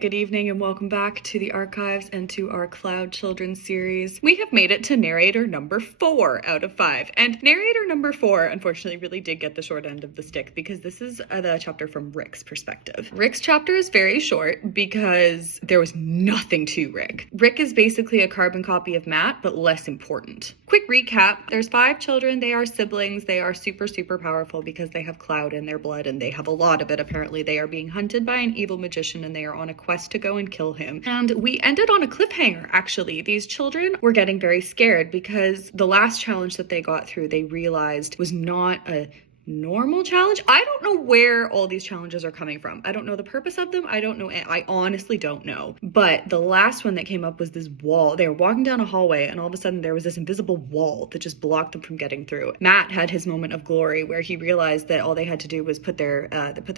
Good evening and welcome back to the archives and to our Cloudchildren series. We have made it to narrator number 4 out of 5. And narrator number 4, unfortunately, really did get the short end of the stick because this is the chapter from Rick's perspective. Rick's chapter is very short because there was nothing to Rick. Rick is basically a carbon copy of Matt, but less important. Quick recap, there's 5 children, they are siblings, they are super powerful because they have cloud in their blood and they have a lot of it apparently. They are being hunted by an evil magician and they are on a quest to go and kill him. And we ended on a cliffhanger, actually. These children were getting very scared because the last challenge that they got through, they realized was not a normal challenge. I don't know where all these challenges are coming from. I don't know the purpose of them. I don't know. I honestly don't know. But the last one that came up was this wall. They were walking down a hallway and all of a sudden there was this invisible wall that just blocked them from getting through. Matt had his moment of glory where he realized that all they had to do was put their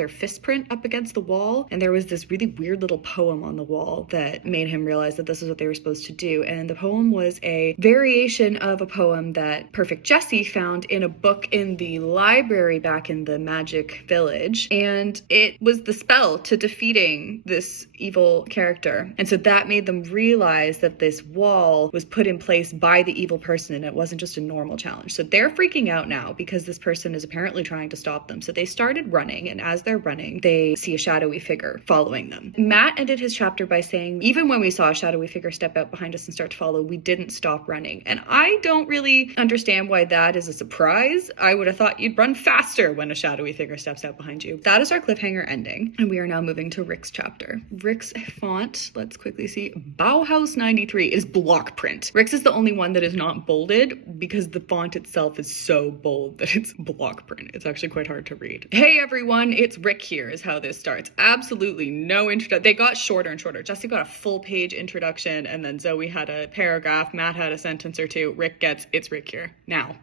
fist print up against the wall, and there was this really weird little poem on the wall that made him realize that this is what they were supposed to do. And the poem was a variation of a poem that Perfect Jessie found in a book in the library back in the Magic Village, and it was the spell to defeating this evil character. And so that made them realize that this wall was put in place by the evil person and it wasn't just a normal challenge. So they're freaking out now because this person is apparently trying to stop them. So they started running, and as they're running, they see a shadowy figure following them. Matt ended his chapter by saying, even when we saw a shadowy figure step out behind us and start to follow, we didn't stop running. And I don't really understand why that is a surprise. I would have thought you'd run faster when a shadowy figure steps out behind you. That is our cliffhanger ending, and we are now moving to Rick's chapter. Rick's font, let's quickly see, Bauhaus 93 is block print. Rick's is the only one that is not bolded because the font itself is so bold that it's block print. It's actually quite hard to read. Hey everyone, it's Rick here is how this starts. Absolutely no introduction. They got shorter and shorter. Jessie got a full page introduction, and then Zoe had a paragraph, Matt had a sentence or two. Rick gets, it's Rick here now.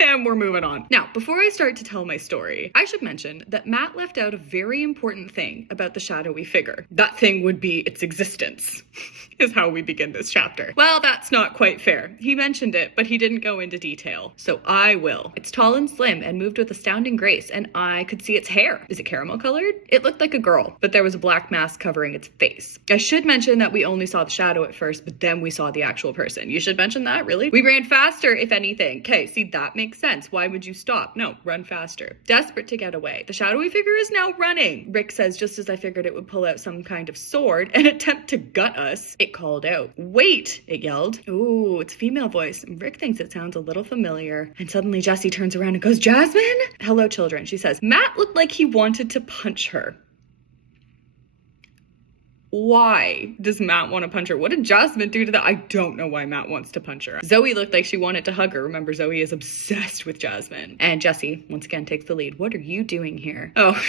And we're moving on. Now, before I start to tell my story, I should mention that Matt left out a very important thing about the shadowy figure. That thing would be its existence, is how we begin this chapter. Well, that's not quite fair. He mentioned it, but he didn't go into detail, so I will. It's tall and slim and moved with astounding grace, and I could see its hair. Is it caramel colored? It looked like a girl, but there was a black mask covering its face. I should mention that we only saw the shadow at first, but then we saw the actual person. You should mention that, really? We ran faster, if anything. Okay, see, that makes sense. Why would you stop? No, run faster. Desperate to get away. The shadowy figure is now running. Rick says, just as I figured it would pull out some kind of sword and attempt to gut us, it called out. Wait, it yelled. Ooh, it's female voice. Rick thinks it sounds a little familiar. And suddenly Jessie turns around and goes, Jasmine? Hello, children, she says. Matt looked like he wanted to punch her. Why does Matt want to punch her? What did Jasmine do to that? I don't know why Matt wants to punch her. Zoe looked like she wanted to hug her. Remember, Zoe is obsessed with Jasmine. And Jessie, once again, takes the lead. What are you doing here? Oh,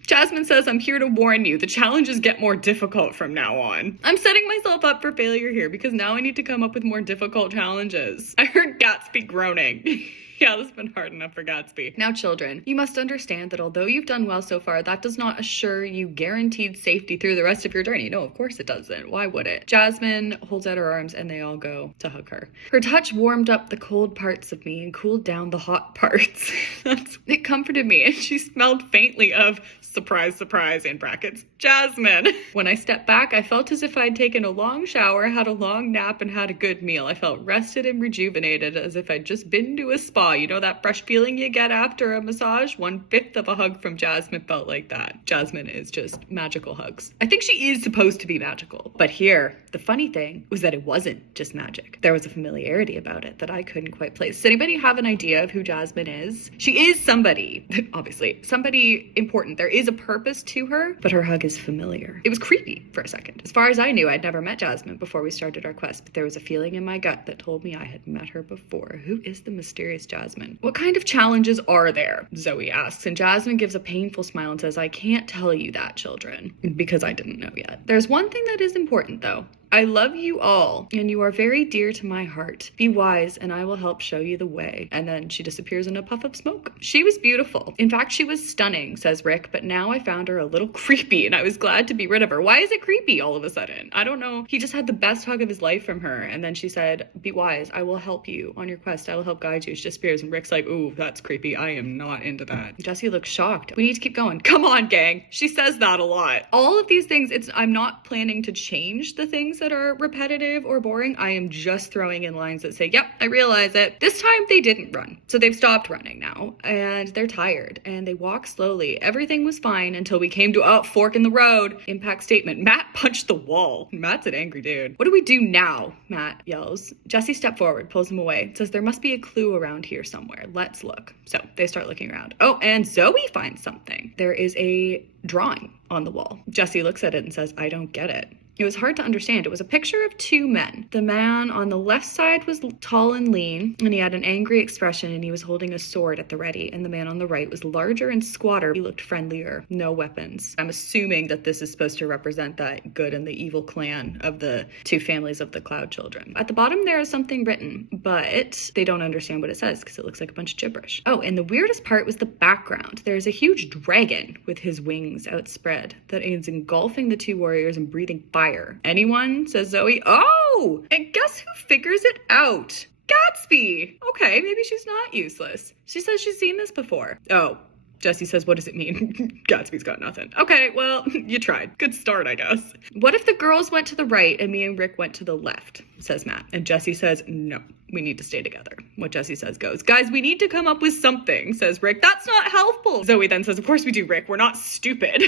Jasmine says, I'm here to warn you. The challenges get more difficult from now on. I'm setting myself up for failure here because now I need to come up with more difficult challenges. I heard Gatsby groaning. Yeah, this has been hard enough for Gatsby. Now, children, you must understand that although you've done well so far, that does not assure you guaranteed safety through the rest of your journey. No, of course it doesn't. Why would it? Jasmine holds out her arms and they all go to hug her. Her touch warmed up the cold parts of me and cooled down the hot parts. It comforted me, and she smelled faintly of, surprise, surprise, in brackets, Jasmine. When I stepped back, I felt as if I'd taken a long shower, had a long nap, and had a good meal. I felt rested and rejuvenated, as if I'd just been to a spa. You know that fresh feeling you get after a massage? 1/5 of a hug from Jasmine felt like that. Jasmine is just magical hugs. I think she is supposed to be magical. But here, the funny thing was that it wasn't just magic. There was a familiarity about it that I couldn't quite place. Does anybody have an idea of who Jasmine is? She is somebody, obviously, somebody important. There is a purpose to her, but her hug is familiar. It was creepy for a second. As far as I knew, I'd never met Jasmine before we started our quest, but there was a feeling in my gut that told me I had met her before. Who is the mysterious Jasmine? What kind of challenges are there? Zoe asks, and Jasmine gives a painful smile and says, I can't tell you that, children, because I didn't know yet. There's one thing that is important, though. I love you all, and you are very dear to my heart. Be wise, and I will help show you the way. And then she disappears in a puff of smoke. She was beautiful. In fact, she was stunning, says Rick, but now I found her a little creepy, and I was glad to be rid of her. Why is it creepy all of a sudden? I don't know. He just had the best hug of his life from her, and then she said, be wise, I will help you on your quest. I will help guide you. She disappears, and Rick's like, ooh, that's creepy. I am not into that. Jesse looks shocked. We need to keep going. Come on, gang. She says that a lot. All of these things, I'm not planning to change the things that are repetitive or boring. I am just throwing in lines that say, yep, I realize it. This time they didn't run. So they've stopped running now, and they're tired, and they walk slowly. Everything was fine until we came to a fork in the road. Impact statement. Matt punched the wall. Matt's an angry dude. What do we do now? Matt yells. Jesse steps forward, pulls him away, says there must be a clue around here somewhere. Let's look. So they start looking around. Oh, and Zoe finds something. There is a drawing on the wall. Jesse looks at it and says, I don't get it. It was hard to understand. It was a picture of two men. The man on the left side was tall and lean, and he had an angry expression, and he was holding a sword at the ready. And the man on the right was larger and squatter. He looked friendlier. No weapons. I'm assuming that this is supposed to represent that good and the evil clan of the two families of the Cloudchildren. At the bottom there is something written, but they don't understand what it says because it looks like a bunch of gibberish. Oh, and the weirdest part was the background. There's a huge dragon with his wings outspread that is engulfing the two warriors and breathing fire. Anyone? Says Zoe. Oh, and guess who figures it out? Gatsby. Okay, maybe she's not useless. She says she's seen this before. Oh, Jesse says, what does it mean? Gatsby's got nothing. Okay, well, you tried. Good start, I guess. What if the girls went to the right and me and Rick went to the left? Says Matt. And Jesse says, no, we need to stay together. What Jesse says goes, guys, we need to come up with something, says Rick. That's not helpful. Zoe then says, of course we do, Rick. We're not stupid.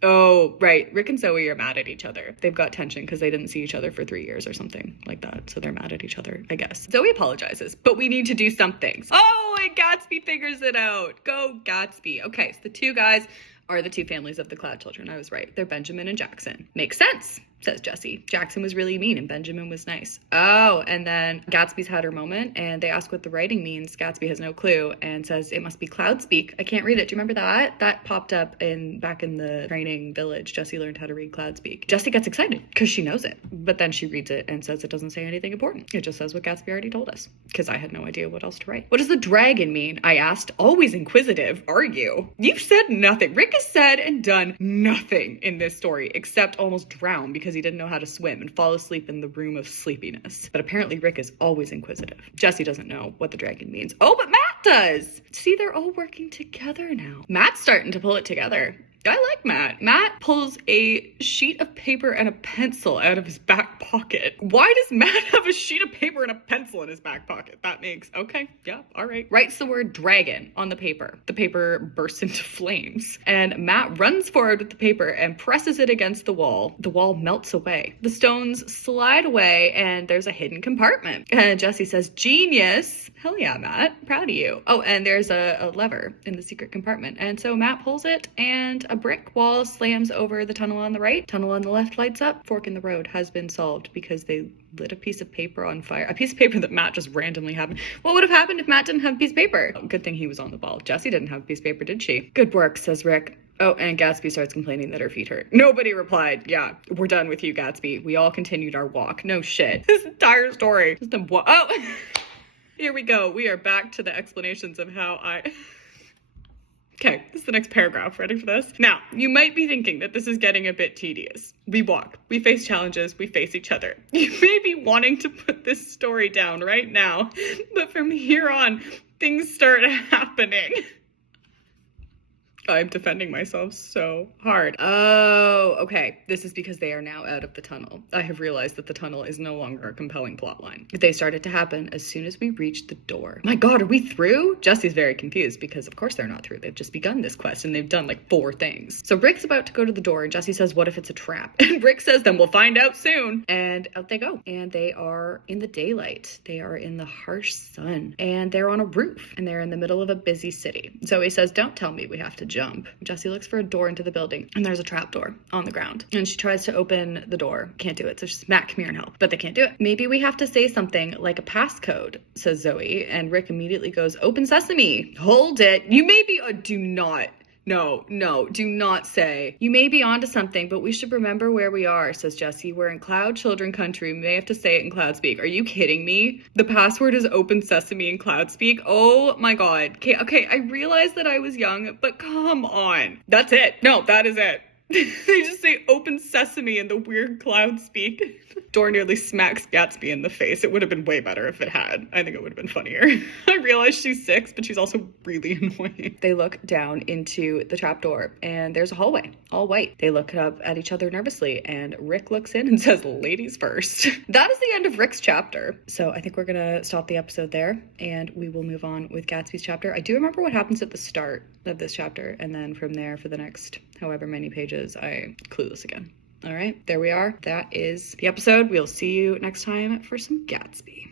Oh, right. Rick and Zoe are mad at each other. They've got tension because they didn't see each other for 3 years or something like that. So they're mad at each other, I guess. Zoe apologizes, but we need to do something. Oh, and Gatsby figures it out. Go Gatsby. Okay, so the two guys are the two families of the Cloudchildren. I was right. They're Benjamin and Jackson. Makes sense, says Jesse. Jackson was really mean and Benjamin was nice. Oh, and then Gatsby's had her moment and they ask what the writing means. Gatsby has no clue and says it must be cloud speak. I can't read it. Do you remember that? That popped up back in the training village. Jesse learned how to read cloud speak. Jesse gets excited because she knows it, but then she reads it and says it doesn't say anything important. It just says what Gatsby already told us because I had no idea what else to write. What does the dragon mean? I asked. Always inquisitive, are you? You've said nothing. Rick has said and done nothing in this story except almost drown because he didn't know how to swim and fall asleep in the room of sleepiness. But apparently Rick is always inquisitive. Jesse doesn't know what the dragon means. Oh, but Matt does! See, they're all working together now. Matt's starting to pull it together. I like Matt. Matt pulls a sheet of paper and a pencil out of his back pocket. Why does Matt have a sheet of paper and a pencil in his back pocket? That makes, okay, yeah, all right. Writes the word dragon on the paper. The paper bursts into flames. And Matt runs forward with the paper and presses it against the wall. The wall melts away. The stones slide away and there's a hidden compartment. And Jesse says, genius. Hell yeah, Matt. Proud of you. Oh, and there's a lever in the secret compartment. And so Matt pulls it and a brick wall slams over the tunnel on the right. Tunnel on the left lights up. Fork in the road has been solved because they lit a piece of paper on fire. A piece of paper that Matt just randomly happened. What would have happened if Matt didn't have a piece of paper? Oh, good thing he was on the ball. Jessie didn't have a piece of paper, did she? Good work, says Rick. Oh, and Gatsby starts complaining that her feet hurt. Nobody replied. Yeah, we're done with you, Gatsby. We all continued our walk. No shit. This entire story. Just a oh, here we go. We are back to the explanations of how Okay, this is the next paragraph. Ready for this? Now, you might be thinking that this is getting a bit tedious. We walk, we face challenges, we face each other. You may be wanting to put this story down right now, but from here on, things start happening. I'm defending myself so hard. Oh, okay. This is because they are now out of the tunnel. I have realized that the tunnel is no longer a compelling plot line. They started to happen as soon as we reached the door. My God, are we through? Jesse's very confused because of course they're not through. They've just begun this quest and they've done like 4 things. So Rick's about to go to the door and Jesse says, what if it's a trap? And Rick says, then we'll find out soon. And out they go. And they are in the daylight. They are in the harsh sun. And they're on a roof. And they're in the middle of a busy city. Zoe says, don't tell me we have to jump. Jesse looks for a door into the building and there's a trap door on the ground and she tries to open the door. Can't do it. So she's, Matt, come here and help. But they can't do it. Maybe we have to say something like a passcode, says Zoe. And Rick immediately goes, open sesame. Hold it. You may be do not No, do not say. You may be onto something, but we should remember where we are, says Jessie. We're in Cloud Children country. We may have to say it in Cloud Speak. Are you kidding me? The password is open sesame in Cloud Speak. Oh my god. Okay, I realized that I was young, but come on. That's it. No, that is it. They just say open sesame in the weird Cloud Speak. Door nearly smacks Gatsby in the face. It would have been way better if it had. I think it would have been funnier. I realize she's 6, but she's also really annoying. They look down into the trapdoor, and there's a hallway, all white. They look up at each other nervously, and Rick looks in and says, ladies first. That is the end of Rick's chapter. So I think we're gonna stop the episode there, and we will move on with Gatsby's chapter. I do remember what happens at the start of this chapter, and then from there for the next however many pages, I clueless again. All right, there we are. That is the episode. We'll see you next time for some Gatsby.